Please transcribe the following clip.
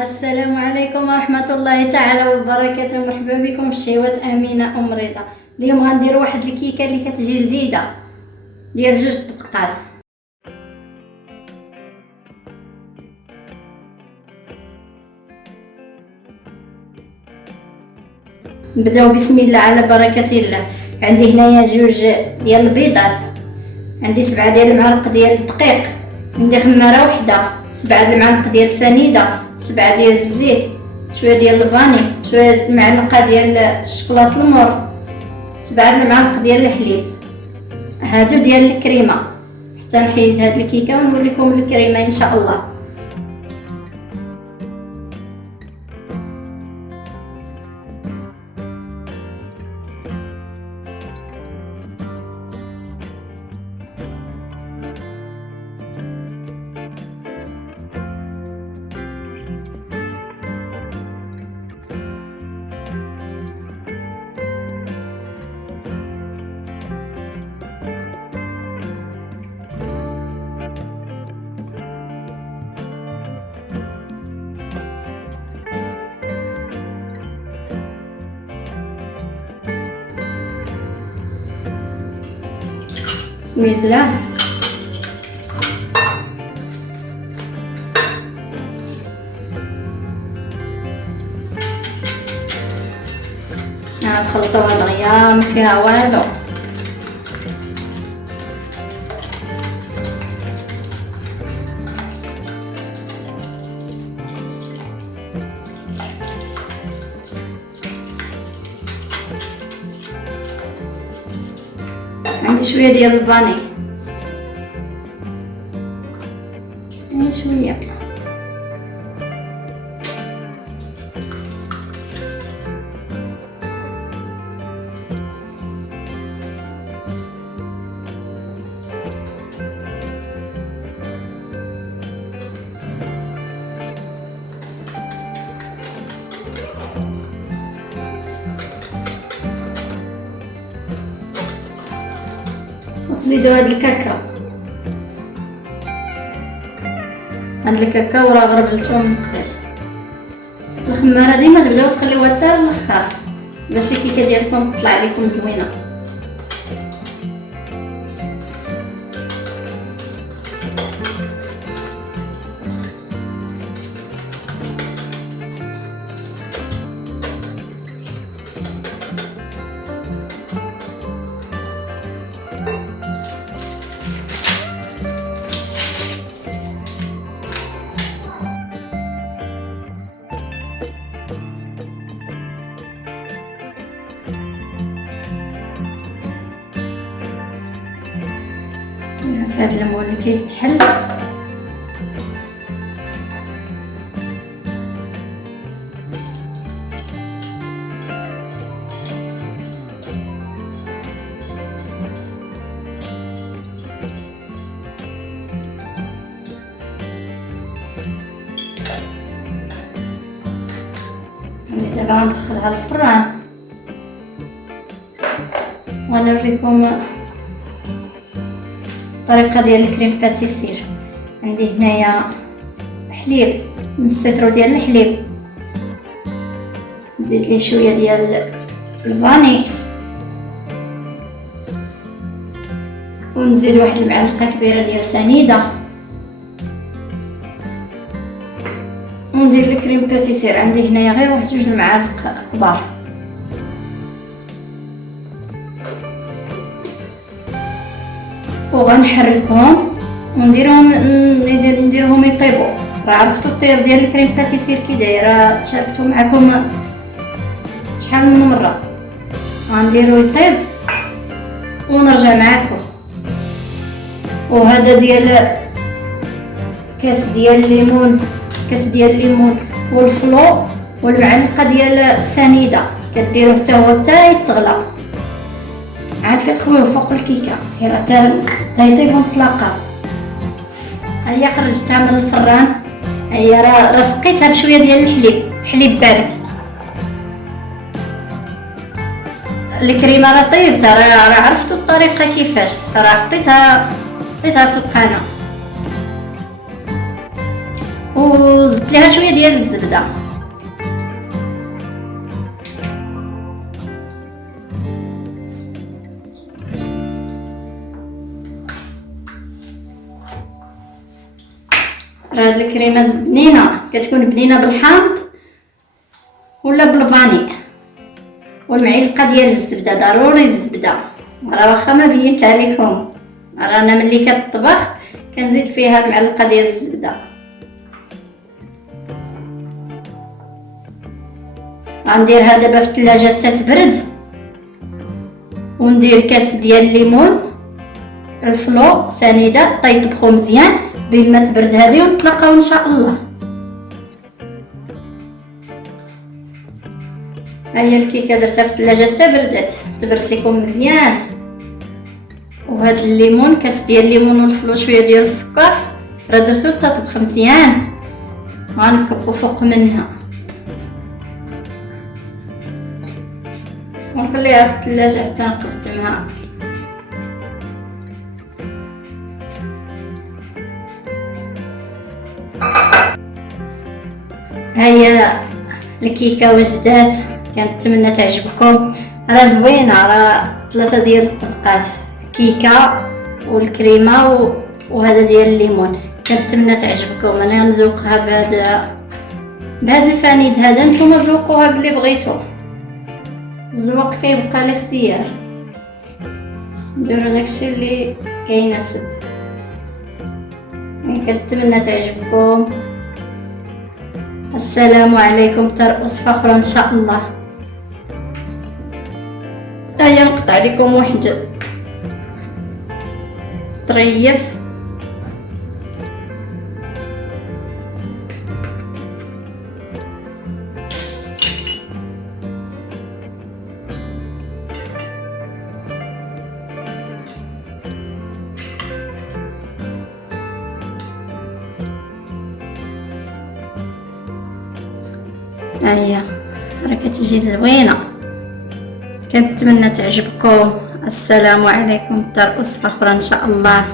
السلام عليكم ورحمة الله تعالى وبركاته. مرحبا بكم في شهوة أمينة أم رضا. اليوم غندير واحد الكيكة اللي كتجي لذيذة ديال 2 دقات. نبداو بسم الله على بركة الله. عندي هنايا 2 ديال البيضات، عندي 7 ديال المعالق ديال الدقيق، عندي خمارة وحدة، 7 د المعالق ديال السنيدة، 7 ديال الزيت، شويه ديال الفاني، شويه معلقه ديال الشوكولاط المر، 7 د المعالق ديال الحليب. هادو ديال الكريمه. حتى نحيد هاد الكيكه ونوريكم الكريمه ان شاء الله. بسم الله. هاد الخلطة دغيا مفيها والو. عندي شويه ديال الفاني، شويه وتزيدوا هاد الكاكاو. هاد الكاكاو راه غربلتوه من قبل. الخماره ديما تبداو تخليوها حتى للاخر باش الكيكه ديالكم تطلع لكم زوينه. فهاد المول اللي كيتحل دابا غندخلها للفران ونوريكم الطريقه ديال الكريم باتيسير. عندي هنايا حليب، نص لتر ديال الحليب، نزيد ليه شويه ديال الفاني، ونزيد واحد المعلقه كبيره ديال سنيده، وندير الكريم باتيسير. عندي هنايا غير واحد 2 المعالق كبار. وغنحركهم ونديرهم يطيبوا. راه عرفتوا الطيب ديال الكريم باتيسير كي دايره، شاركته معكم شحال من مره. غنديرو يطيب ونرجع معكم. وهذا ديال كاس ديال الليمون والفلو والمعلقه ديال السنيده، كديروه حتى هو حتى يتغلى، عاد كتخويه فوق الكيكه حتى يطيب ونطلقها. هيا خرجتها من الفران، هيا راه سقيتها بشويه ديال حليب بارد. الكريمه راه طيبتها، راه عرفتوا الطريقه كيفاش. راه حطيتها في القناه وزدت لها شويه ديال الزبده. هاد الكريمه بنينه، كتكون بنينه بالحامض ولا بالفاني، والمعلقه ديال الزبده، ضروري الزبده. راه واخا ما بينتها لكم، رانا ملي كطبخ كنزيد فيها المعلقه ديال الزبده. غنديرها دابا في الثلاجه حتى تبرد، وندير كاس ديال الليمون، الفلو سنيده، طيطبخو مزيان بين ما تبرد هذه، ونتلاقاو ان شاء الله. هي الكيكه درتها في الثلاجه حتى بردات، تبرد لكم مزيان. وهاد الليمون، كاس ديال الليمون والفلو، شويه ديال السكر، راه درتو تطبخ مزيان. غنكبو فوق منها ونخليها في الثلاجه حتى نقدمها. هيا الكيكه وجدات، كنتمنى تعجبكم. راه زوينه، راه 3 ديال الطبقات، كيكه والكريمه وهذا ديال الليمون. كنتمنى تعجبكم. انا نذوقها بهذا الفنيد هذا، نتوما ذوقوها باللي بغيتو. الذوق كيبقى الاختيار، نديرو داكشي اللي كيناسب. كنتمنى تعجبكم. السلام عليكم، ترقص فخرة ان شاء الله. هيا نقطع لكم واحد طريف. هيا راه كتجي زوينه، كنتمنى تعجبكم. السلام عليكم، ترقص فخرة ان شاء الله.